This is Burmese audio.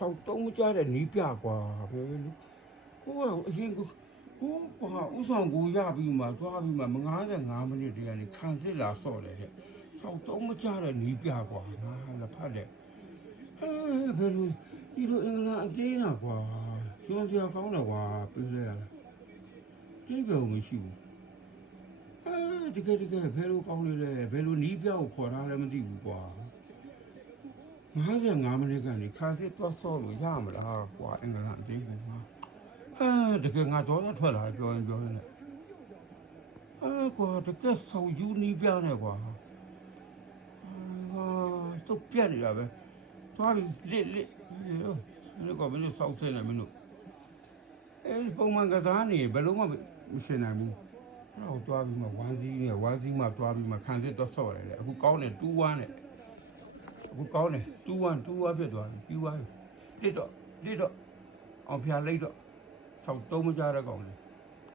ဆောက်တုံးမကြတဲ့နီးပြကွာပဲလို့ကိုကအရင်ကိုကွာဥဆောင်ကိုရပြီးမှသွားပြီးမှ55မိနစ်တည်းကနေခံစစ်လာဆော့တယ်တဲ့ဆောက်တုံးမကြတဲ့နီးပြကွာငါလည်းဖတ်တယ်ဘယ်လိုဒီလိုအင်္ဂလန်အတင်းတာကွာကျွန်းစရာကောင်းတယ်ကွာပြေးလဲရလားပြေးပြောမရှိဘူးတကယ်ဘယ်လိုကောင်းလဲဘယ်လိုနီးပြကိုခေါ်ထားလဲမသိဘူးကွာ55မိနစ်ကနေခါစစ်သွားဆော့လို့ရမလားကွာအင်္ဂလန်အတင်းကငါတကယ်ငါတော့ထွက်လာပြောရင်လည်းကွာတကယ်ဆောက်ယူနီးပြနဲ့ကွာတုတ်ပြက်နေတာပဲသွားပြီးလစ်ဒီကောမင်းတို့ဆောက်ဆင်းနေမင်းတို့ပုံမှန်ကစားနေဘယ်လုံးမှမရှင်းနိုင်ဘူးအဲ့တော့သွားပြီးမှဝမ်းစည်းမှသွားပြီးမှခံစစ်တော့ဆော့ရတယ်အခုကောင်းတယ်2-1နဲ့အခုကောင်းတယ်2-1ဖြစ်သွားပြီပြီးသွားပြီလစ်တော့အောင်ဖျားလိုက်တော့ဆောက်တုံးမကြတဲ့ကောင်လေ